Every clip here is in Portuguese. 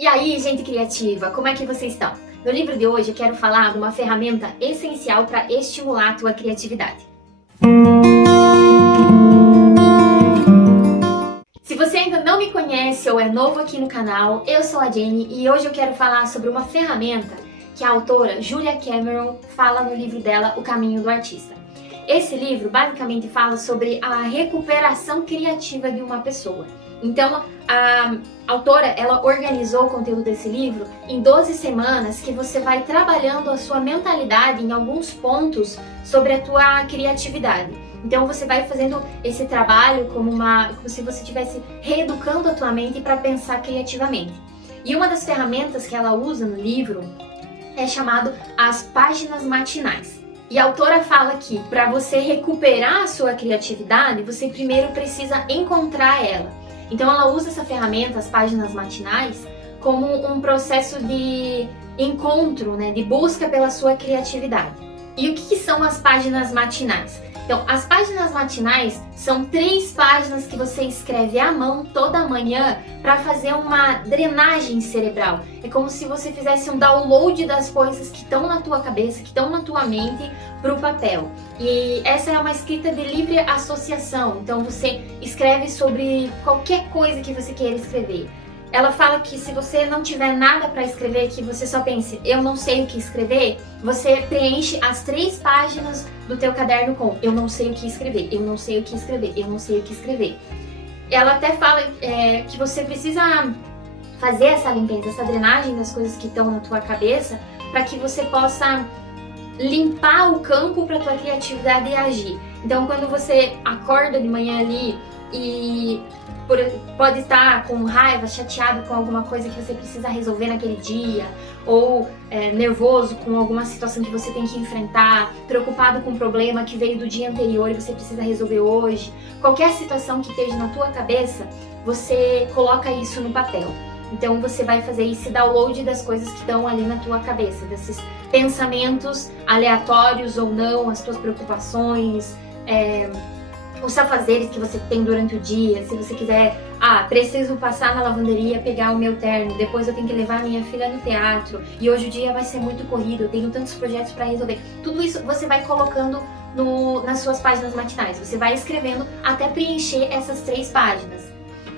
E aí, gente criativa, como é que vocês estão? No livro de hoje eu quero falar de uma ferramenta essencial para estimular a tua criatividade. Se você ainda não me conhece ou é novo aqui no canal, eu sou a Jenny e hoje eu quero falar sobre uma ferramenta que a autora Julia Cameron fala no livro dela, O Caminho do Artista. Esse livro basicamente fala sobre a recuperação criativa de uma pessoa. Então, a autora, ela organizou o conteúdo desse livro em 12 semanas que você vai trabalhando a sua mentalidade em alguns pontos sobre a tua criatividade. Então, você vai fazendo esse trabalho como se você estivesse reeducando a tua mente para pensar criativamente. E uma das ferramentas que ela usa no livro é chamado as páginas matinais. E a autora fala que para você recuperar a sua criatividade, você primeiro precisa encontrar ela. Então ela usa essa ferramenta, as páginas matinais, como um processo de encontro, de busca pela sua criatividade. E o que são as páginas matinais? Então, as páginas matinais são 3 páginas que você escreve à mão toda manhã para fazer uma drenagem cerebral. É como se você fizesse um download das coisas que estão na tua cabeça, que estão na tua mente, para o papel. E essa é uma escrita de livre associação, então você escreve sobre qualquer coisa que você queira escrever. Ela fala que se você não tiver nada para escrever, que você só pense, eu não sei o que escrever, você preenche as 3 páginas do teu caderno com eu não sei o que escrever, eu não sei o que escrever, eu não sei o que escrever. Ela até fala que você precisa fazer essa limpeza, essa drenagem das coisas que estão na tua cabeça, para que você possa limpar o campo para tua criatividade agir. Então, quando você acorda de manhã ali e pode estar com raiva, chateado com alguma coisa que você precisa resolver naquele dia, ou nervoso com alguma situação que você tem que enfrentar, preocupado com um problema que veio do dia anterior e você precisa resolver hoje, qualquer situação que esteja na tua cabeça, você coloca isso no papel. Então você vai fazer esse download das coisas que estão ali na tua cabeça, desses pensamentos aleatórios ou não, as tuas preocupações, os afazeres que você tem durante o dia. Se você quiser, preciso passar na lavanderia, pegar o meu terno, depois eu tenho que levar minha filha no teatro, e hoje o dia vai ser muito corrido, eu tenho tantos projetos para resolver. Tudo isso você vai colocando nas suas páginas matinais, você vai escrevendo até preencher essas 3 páginas.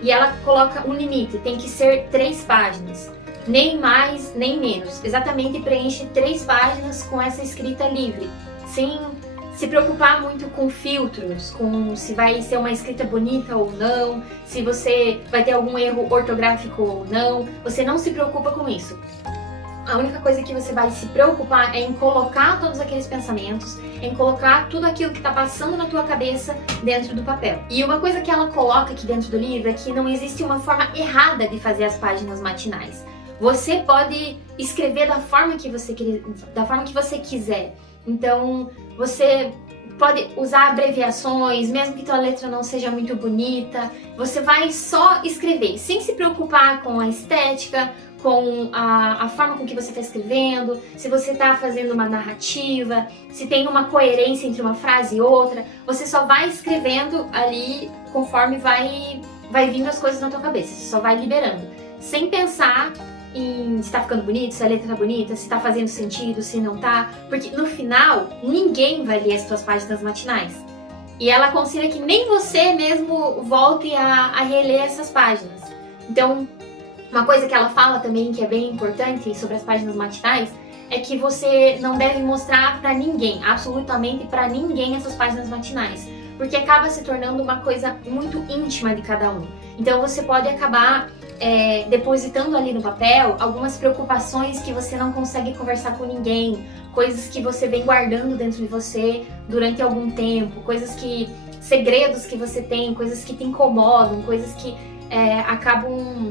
E ela coloca um limite, tem que ser 3 páginas, nem mais nem menos. Exatamente preenche 3 páginas com essa escrita livre, sem se preocupar muito com filtros, com se vai ser uma escrita bonita ou não, se você vai ter algum erro ortográfico ou não. Você não se preocupa com isso. A única coisa que você vai se preocupar é em colocar todos aqueles pensamentos, em colocar tudo aquilo que está passando na tua cabeça dentro do papel. E uma coisa que ela coloca aqui dentro do livro é que não existe uma forma errada de fazer as páginas matinais. Você pode escrever da forma que você quiser. Então, você pode usar abreviações, mesmo que tua letra não seja muito bonita. Você vai só escrever, sem se preocupar com a estética, com a forma com que você está escrevendo, se você está fazendo uma narrativa, se tem uma coerência entre uma frase e outra. Você só vai escrevendo ali conforme vai vindo as coisas na tua cabeça. Você só vai liberando, sem pensar em se tá ficando bonito, se a letra tá bonita, se tá fazendo sentido, se não tá. Porque no final, ninguém vai ler as tuas páginas matinais. E ela aconselha que nem você mesmo volte a reler essas páginas. Então, uma coisa que ela fala também que é bem importante sobre as páginas matinais é que você não deve mostrar pra ninguém, absolutamente pra ninguém, essas páginas matinais, porque acaba se tornando uma coisa muito íntima de cada um. Então você pode acabar depositando ali no papel algumas preocupações que você não consegue conversar com ninguém, coisas que você vem guardando dentro de você durante algum tempo, segredos que você tem, coisas que te incomodam, coisas que acabam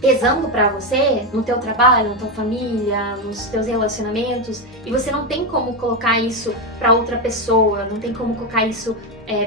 pesando pra você no teu trabalho, na tua família, nos teus relacionamentos, e você não tem como colocar isso pra outra pessoa, não tem como colocar isso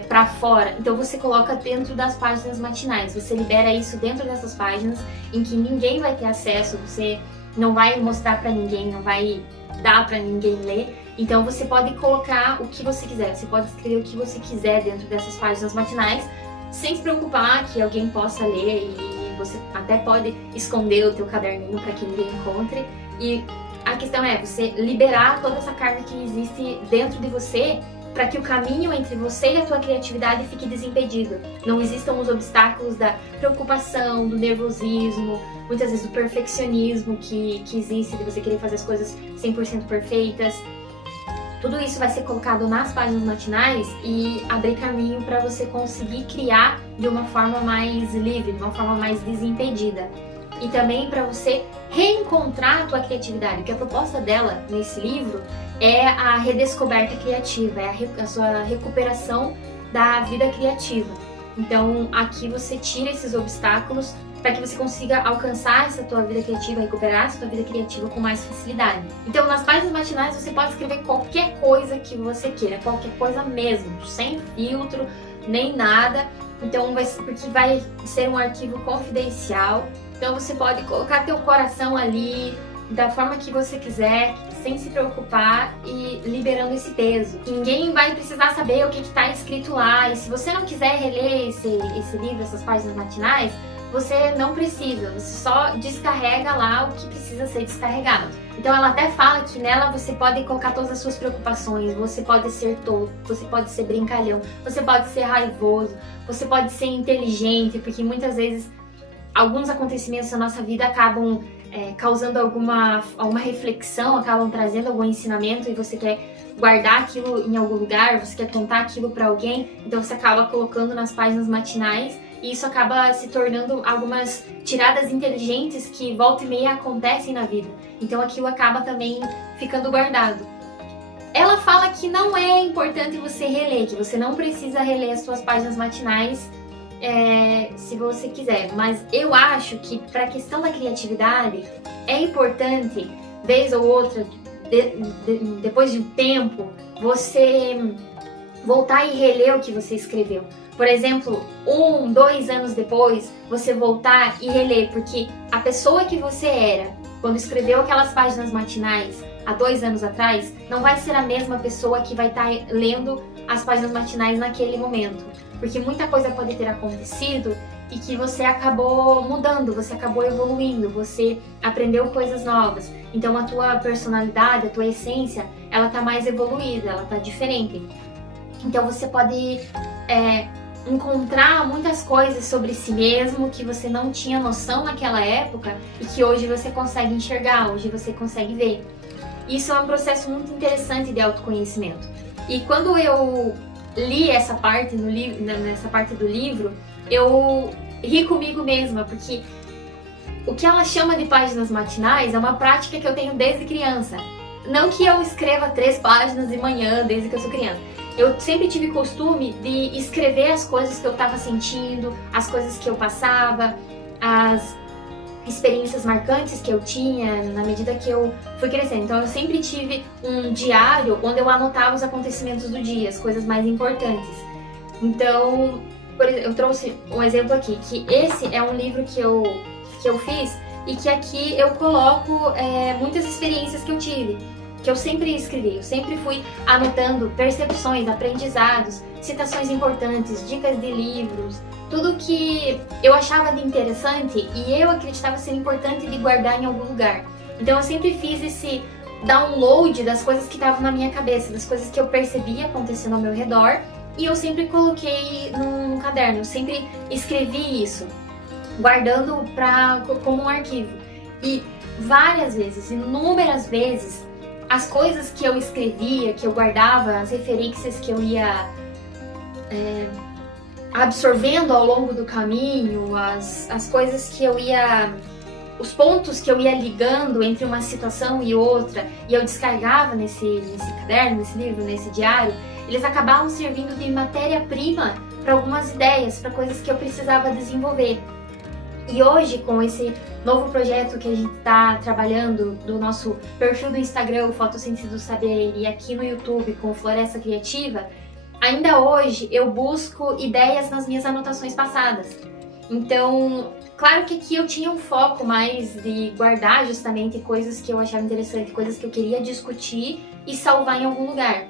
pra fora. Então você coloca dentro das páginas matinais, você libera isso dentro dessas páginas em que ninguém vai ter acesso, você não vai mostrar pra ninguém, não vai dar pra ninguém ler. Então você pode colocar o que você quiser, você pode escrever o que você quiser dentro dessas páginas matinais, sem se preocupar que alguém possa ler e você até pode esconder o teu caderninho para que ninguém encontre. E a questão é você liberar toda essa carga que existe dentro de você para que o caminho entre você e a tua criatividade fique desimpedido. Não existam os obstáculos da preocupação, do nervosismo, muitas vezes do perfeccionismo que existe, de você querer fazer as coisas 100% perfeitas. Tudo isso vai ser colocado nas páginas matinais e abrir caminho para você conseguir criar de uma forma mais livre, de uma forma mais desimpedida. E também para você reencontrar a tua criatividade, porque a proposta dela nesse livro é a redescoberta criativa, é a sua recuperação da vida criativa. Então aqui você tira esses obstáculos para que você consiga alcançar essa tua vida criativa, recuperar essa tua vida criativa com mais facilidade. Então nas páginas matinais você pode escrever qualquer coisa que você queira, qualquer coisa mesmo, sem filtro, nem nada. Então porque vai ser um arquivo confidencial. Então você pode colocar teu coração ali da forma que você quiser, sem se preocupar e liberando esse peso. Ninguém vai precisar saber o que está escrito lá. E se você não quiser reler esse livro, essas páginas matinais, você não precisa, você só descarrega lá o que precisa ser descarregado. Então ela até fala que nela você pode colocar todas as suas preocupações, você pode ser todo, você pode ser brincalhão, você pode ser raivoso, você pode ser inteligente, porque muitas vezes alguns acontecimentos na nossa vida acabam causando alguma reflexão, acabam trazendo algum ensinamento e você quer guardar aquilo em algum lugar, você quer contar aquilo para alguém, então você acaba colocando nas páginas matinais e isso acaba se tornando algumas tiradas inteligentes que volta e meia acontecem na vida. Então aquilo acaba também ficando guardado. Ela fala que não é importante você reler, que você não precisa reler as suas páginas matinais se você quiser, mas eu acho que para a questão da criatividade é importante, vez ou outra, depois de um tempo, você voltar e reler o que você escreveu. Por exemplo, 1, 2 anos depois, você voltar e reler, porque a pessoa que você era quando escreveu aquelas páginas matinais há 2 anos atrás, não vai ser a mesma pessoa que vai estar lendo as páginas matinais naquele momento. Porque muita coisa pode ter acontecido e que você acabou mudando, você acabou evoluindo, você aprendeu coisas novas. Então a tua personalidade, a tua essência, ela tá mais evoluída, ela tá diferente. Então você pode encontrar muitas coisas sobre si mesmo que você não tinha noção naquela época e que hoje você consegue enxergar, hoje você consegue ver. Isso é um processo muito interessante de autoconhecimento. E quando eu li essa parte nessa parte do livro, eu ri comigo mesma, porque o que ela chama de páginas matinais é uma prática que eu tenho desde criança. Não que eu escreva 3 páginas de manhã desde que eu sou criança. Eu sempre tive costume de escrever as coisas que eu estava sentindo, as coisas que eu passava, as experiências marcantes que eu tinha na medida que eu fui crescendo. Então eu sempre tive um diário onde eu anotava os acontecimentos do dia, as coisas mais importantes. Então, eu trouxe um exemplo aqui, que esse é um livro que eu fiz e que aqui eu coloco muitas experiências que eu tive, que eu sempre escrevi, eu sempre fui anotando percepções, aprendizados, citações importantes, dicas de livros, tudo que eu achava de interessante e eu acreditava ser importante de guardar em algum lugar. Então eu sempre fiz esse download das coisas que estavam na minha cabeça, das coisas que eu percebia acontecendo ao meu redor, e eu sempre coloquei num caderno, eu sempre escrevi isso, guardando como um arquivo. E várias vezes, inúmeras vezes, as coisas que eu escrevia, que eu guardava, as referências que eu ia absorvendo ao longo do caminho, as coisas que eu ia, os pontos que eu ia ligando entre uma situação e outra, e eu descarregava nesse caderno, nesse livro, nesse diário, eles acabavam servindo de matéria-prima para algumas ideias, para coisas que eu precisava desenvolver. E hoje, com esse novo projeto que a gente está trabalhando do nosso perfil do Instagram, Fotossíntese do Saber, e aqui no YouTube com Floresta Criativa, ainda hoje eu busco ideias nas minhas anotações passadas. Então, claro que aqui eu tinha um foco mais de guardar justamente coisas que eu achava interessante, coisas que eu queria discutir e salvar em algum lugar.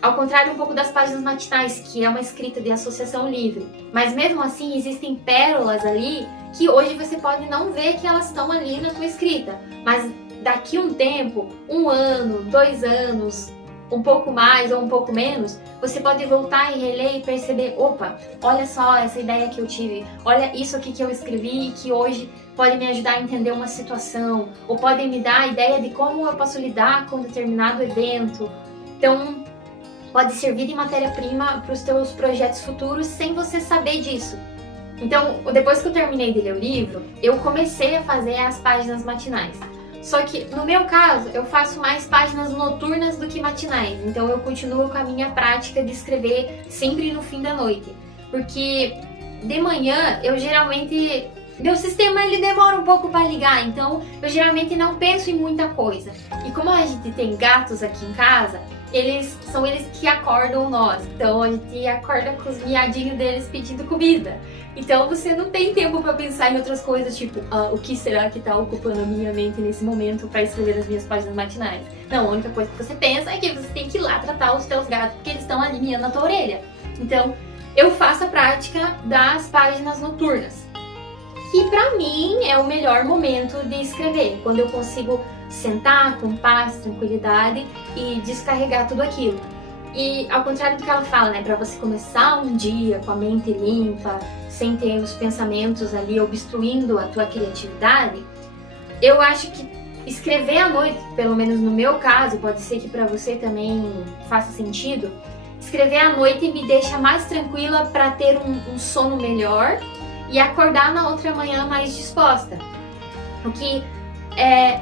Ao contrário um pouco das páginas matinais, que é uma escrita de associação livre. Mas mesmo assim existem pérolas ali que hoje você pode não ver que elas estão ali na tua escrita, mas daqui um tempo, 1 ano, 2 anos, um pouco mais ou um pouco menos, você pode voltar e reler e perceber, opa, olha só essa ideia que eu tive, olha isso aqui que eu escrevi e que hoje pode me ajudar a entender uma situação, ou pode me dar a ideia de como eu posso lidar com determinado evento. Então, pode servir de matéria-prima para os teus projetos futuros sem você saber disso. Então, depois que eu terminei de ler o livro, eu comecei a fazer as páginas matinais. Só que, no meu caso, eu faço mais páginas noturnas do que matinais. Então, eu continuo com a minha prática de escrever sempre no fim da noite. Porque de manhã, eu geralmente... Meu sistema, ele demora um pouco para ligar. Então, eu geralmente não penso em muita coisa. E como a gente tem gatos aqui em casa, são eles que acordam nós. Então, a gente acorda com os miadinhos deles pedindo comida. Então você não tem tempo para pensar em outras coisas, tipo, o que será que está ocupando a minha mente nesse momento para escrever nas minhas páginas matinais? Não, a única coisa que você pensa é que você tem que ir lá tratar os teus gatos porque eles estão ali miando na tua orelha. Então, eu faço a prática das páginas noturnas, que pra mim é o melhor momento de escrever, quando eu consigo sentar com paz, tranquilidade e descarregar tudo aquilo. E ao contrário do que ela fala, né, para você começar um dia com a mente limpa, sem ter os pensamentos ali obstruindo a tua criatividade, eu acho que escrever à noite, pelo menos no meu caso, pode ser que para você também faça sentido, escrever à noite me deixa mais tranquila para ter um sono melhor e acordar na outra manhã mais disposta. O que é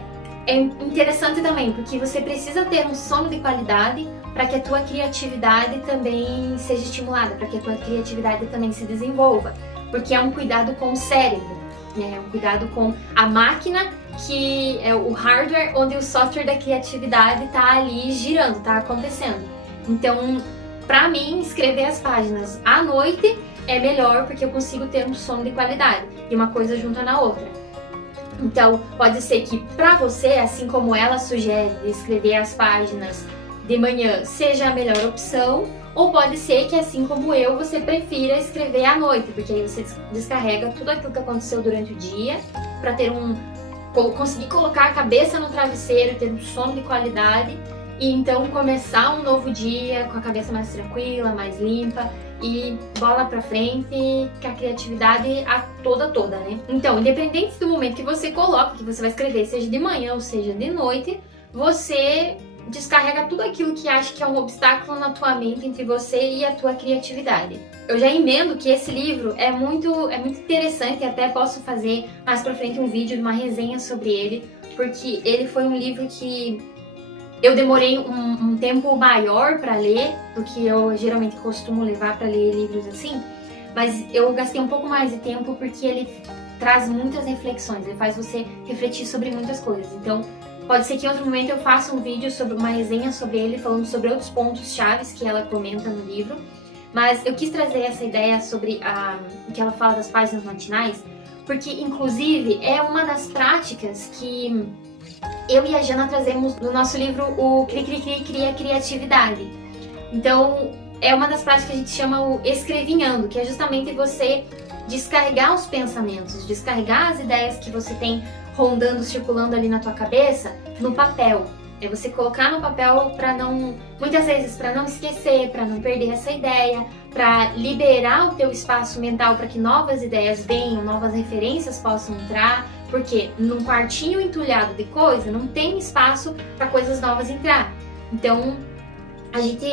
interessante também, porque você precisa ter um sono de qualidade para que a tua criatividade também seja estimulada, para que a tua criatividade também se desenvolva, porque é um cuidado com o cérebro, né? É um cuidado com a máquina, que é o hardware onde o software da criatividade está ali girando, está acontecendo. Então, para mim, escrever as páginas à noite é melhor, porque eu consigo ter um sono de qualidade, e uma coisa junta na outra. Então, pode ser que para você, assim como ela sugere, escrever as páginas de manhã seja a melhor opção, ou pode ser que, assim como eu, você prefira escrever à noite, porque aí você descarrega tudo aquilo que aconteceu durante o dia para conseguir colocar a cabeça no travesseiro, ter um sono de qualidade e então começar um novo dia com a cabeça mais tranquila, mais limpa e bola pra frente, com a criatividade toda, né? Então, independente do momento que você coloca, que você vai escrever, seja de manhã ou seja de noite, você descarrega tudo aquilo que acha que é um obstáculo na tua mente entre você e a tua criatividade. Eu já emendo que esse livro é muito interessante e até posso fazer mais pra frente um vídeo de uma resenha sobre ele, porque ele foi um livro que eu demorei um tempo maior para ler do que eu geralmente costumo levar para ler livros assim, mas eu gastei um pouco mais de tempo porque ele traz muitas reflexões, ele faz você refletir sobre muitas coisas. Então, pode ser que em outro momento eu faça um vídeo sobre uma resenha sobre ele, falando sobre outros pontos chaves que ela comenta no livro, mas eu quis trazer essa ideia sobre o que ela fala das páginas matinais, porque inclusive é uma das práticas que eu e a Jana trazemos no nosso livro o Cri Cri Cri Cria Criatividade. Então, é uma das práticas que a gente chama o escrevinhando, que é justamente você descarregar os pensamentos, descarregar as ideias que você tem rondando, circulando ali na tua cabeça, no papel. É você colocar no papel para não, muitas vezes, para não esquecer, para não perder essa ideia, para liberar o teu espaço mental para que novas ideias venham, novas referências possam entrar, porque num quartinho entulhado de coisa não tem espaço para coisas novas entrar. Então, a gente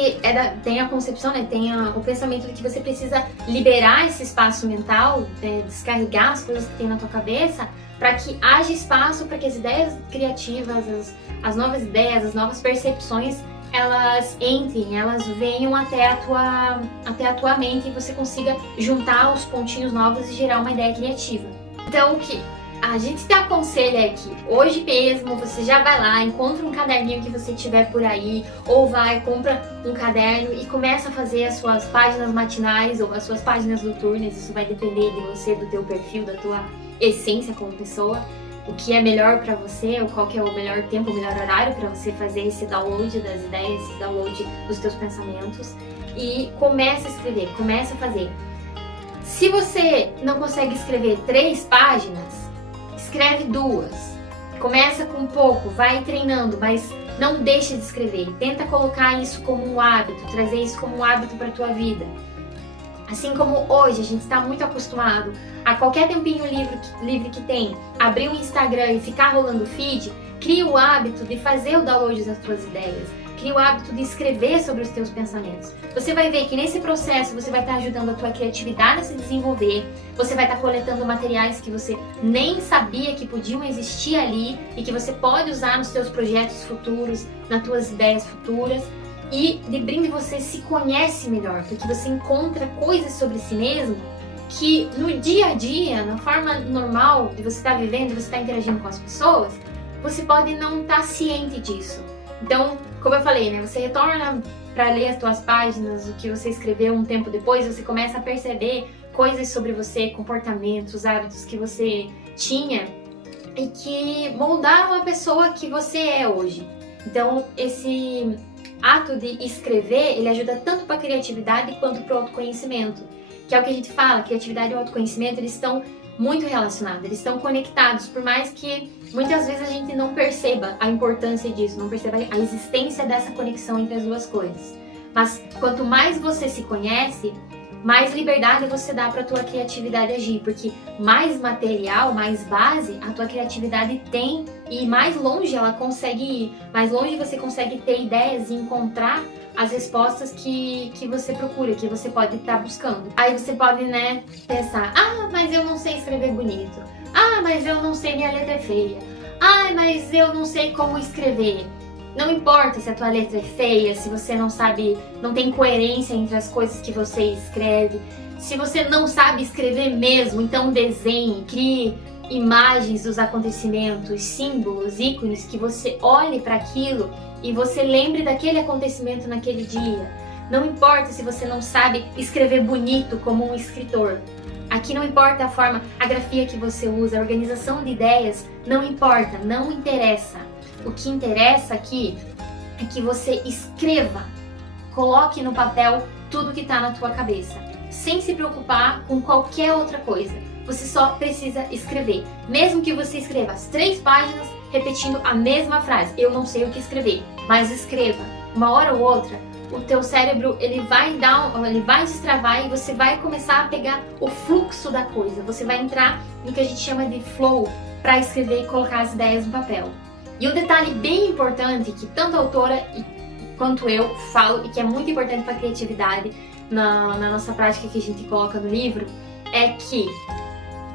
tem a concepção, né, tem o pensamento de que você precisa liberar esse espaço mental, descarregar as coisas que tem na tua cabeça, para que haja espaço para que as ideias criativas, as novas ideias, as novas percepções, elas entrem, elas venham até a tua mente e você consiga juntar os pontinhos novos e gerar uma ideia criativa. Então, o que a gente te aconselha é que hoje mesmo você já vai lá, encontra um caderninho que você tiver por aí, ou compra um caderno e começa a fazer as suas páginas matinais ou as suas páginas noturnas. Isso vai depender de você, do teu perfil, da tua essência como pessoa, o que é melhor para você, ou qual que é o melhor tempo, o melhor horário para você fazer esse download das ideias, esse download dos teus pensamentos, e começa a escrever, começa a fazer. Se você não consegue escrever 3 páginas, escreve 2. Começa com pouco, vai treinando, mas não deixe de escrever. Tenta colocar isso como um hábito, trazer isso como um hábito para a tua vida. Assim como hoje a gente está muito acostumado a qualquer tempinho livre que tem, abrir um Instagram e ficar rolando feed, cria o hábito de fazer o download das tuas ideias. Cria o hábito de escrever sobre os teus pensamentos. Você vai ver que nesse processo você vai estar ajudando a tua criatividade a se desenvolver, você vai estar coletando materiais que você nem sabia que podiam existir ali e que você pode usar nos teus projetos futuros, nas tuas ideias futuras. E de brinde você se conhece melhor, porque você encontra coisas sobre si mesmo que no dia a dia, na forma normal de você estar vivendo, de você estar interagindo com as pessoas, você pode não estar ciente disso. Então, como eu falei, né, você retorna para ler as tuas páginas, o que você escreveu um tempo depois, você começa a perceber coisas sobre você, comportamentos, hábitos que você tinha e que moldaram a pessoa que você é hoje. Então, esse ato de escrever, ele ajuda tanto para a criatividade quanto para o autoconhecimento, que é o que a gente fala, criatividade e autoconhecimento, eles estão muito relacionados, eles estão conectados, por mais que muitas vezes a gente não perceba a importância disso, não perceba a existência dessa conexão entre as duas coisas. Mas quanto mais você se conhece, mais liberdade você dá para a tua criatividade agir, porque mais material, mais base a tua criatividade tem e mais longe ela consegue ir, mais longe você consegue ter ideias e encontrar as respostas que você procura, que você pode estar buscando. Aí você pode, né, pensar, mas eu não sei escrever bonito, mas eu não sei, minha letra é feia, mas eu não sei como escrever. Não importa se a tua letra é feia, se você não sabe, não tem coerência entre as coisas que você escreve. Se você não sabe escrever mesmo, então desenhe, crie imagens dos acontecimentos, símbolos, ícones, que você olhe para aquilo e você lembre daquele acontecimento naquele dia. Não importa se você não sabe escrever bonito como um escritor. Aqui não importa a forma, a grafia que você usa, a organização de ideias, não importa, não interessa. O que interessa aqui é que você escreva, coloque no papel tudo que está na tua cabeça, sem se preocupar com qualquer outra coisa. Você só precisa escrever, mesmo que você escreva as 3 páginas repetindo a mesma frase. Eu não sei o que escrever, mas escreva. Uma hora ou outra, o teu cérebro ele vai destravar e você vai começar a pegar o fluxo da coisa. Você vai entrar no que a gente chama de flow para escrever e colocar as ideias no papel. E um detalhe bem importante que tanto a autora quanto eu falo e que é muito importante para a criatividade na nossa prática que a gente coloca no livro é que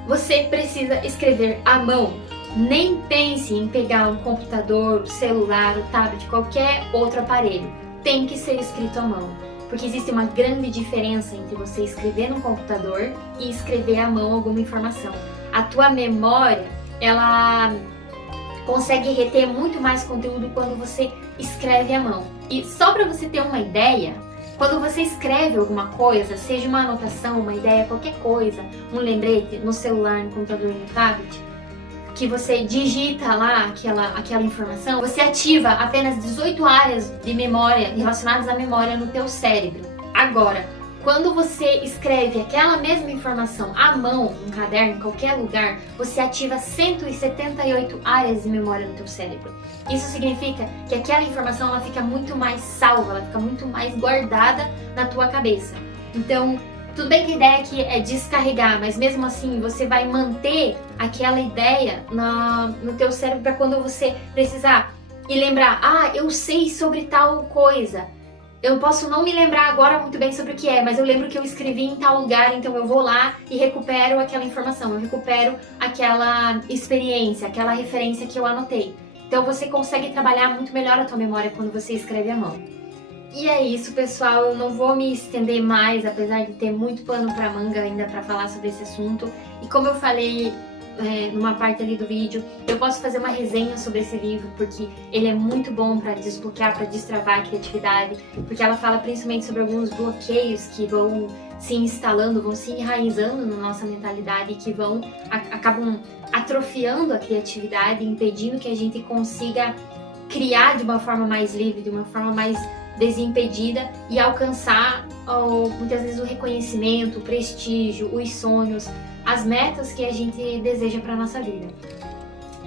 você precisa escrever à mão. Nem pense em pegar um computador, um celular, um tablet, qualquer outro aparelho. Tem que ser escrito à mão, porque existe uma grande diferença entre você escrever no computador e escrever à mão alguma informação. A tua memória, ela consegue reter muito mais conteúdo quando você escreve à mão. E só para você ter uma ideia, quando você escreve alguma coisa, seja uma anotação, uma ideia, qualquer coisa, um lembrete no celular, no computador, no tablet, que você digita lá aquela informação, você ativa apenas 18 áreas de memória relacionadas à memória no teu cérebro. Agora, quando você escreve aquela mesma informação à mão, num caderno, em qualquer lugar, você ativa 178 áreas de memória no teu cérebro. Isso significa que aquela informação ela fica muito mais salva, ela fica muito mais guardada na tua cabeça. Então, tudo bem que a ideia aqui é descarregar, mas mesmo assim você vai manter aquela ideia no teu cérebro para quando você precisar e lembrar, eu sei sobre tal coisa. Eu posso não me lembrar agora muito bem sobre o que é, mas eu lembro que eu escrevi em tal lugar, então eu vou lá e recupero aquela informação, eu recupero aquela experiência, aquela referência que eu anotei. Então você consegue trabalhar muito melhor a tua memória quando você escreve à mão. E é isso, pessoal, eu não vou me estender mais, apesar de ter muito pano para manga ainda para falar sobre esse assunto. E como eu falei numa parte ali do vídeo, eu posso fazer uma resenha sobre esse livro, porque ele é muito bom para desbloquear, para destravar a criatividade, porque ela fala principalmente sobre alguns bloqueios que vão se instalando, vão se enraizando na nossa mentalidade e que acabam atrofiando a criatividade, impedindo que a gente consiga criar de uma forma mais livre, de uma forma mais desimpedida e alcançar ou muitas vezes o reconhecimento, o prestígio, os sonhos, as metas que a gente deseja para nossa vida.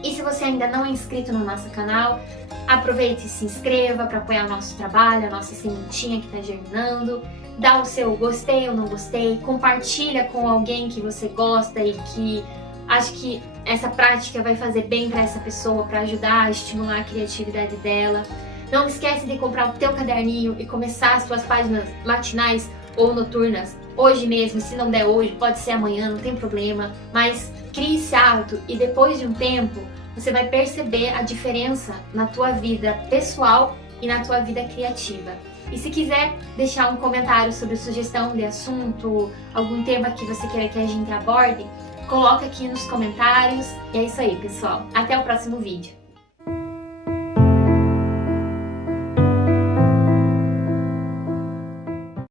E se você ainda não é inscrito no nosso canal, aproveite e se inscreva para apoiar o nosso trabalho, a nossa sementinha que está germinando. Dá o seu gostei ou não gostei, compartilha com alguém que você gosta e que acha que essa prática vai fazer bem para essa pessoa, para ajudar a estimular a criatividade dela. Não esquece de comprar o teu caderninho e começar as suas páginas matinais ou noturnas hoje mesmo. Se não der hoje, pode ser amanhã, não tem problema, mas crie esse hábito e depois de um tempo você vai perceber a diferença na tua vida pessoal e na tua vida criativa. E se quiser deixar um comentário sobre sugestão de assunto, algum tema que você queira que a gente aborde, coloca aqui nos comentários. E é isso aí, pessoal. Até o próximo vídeo.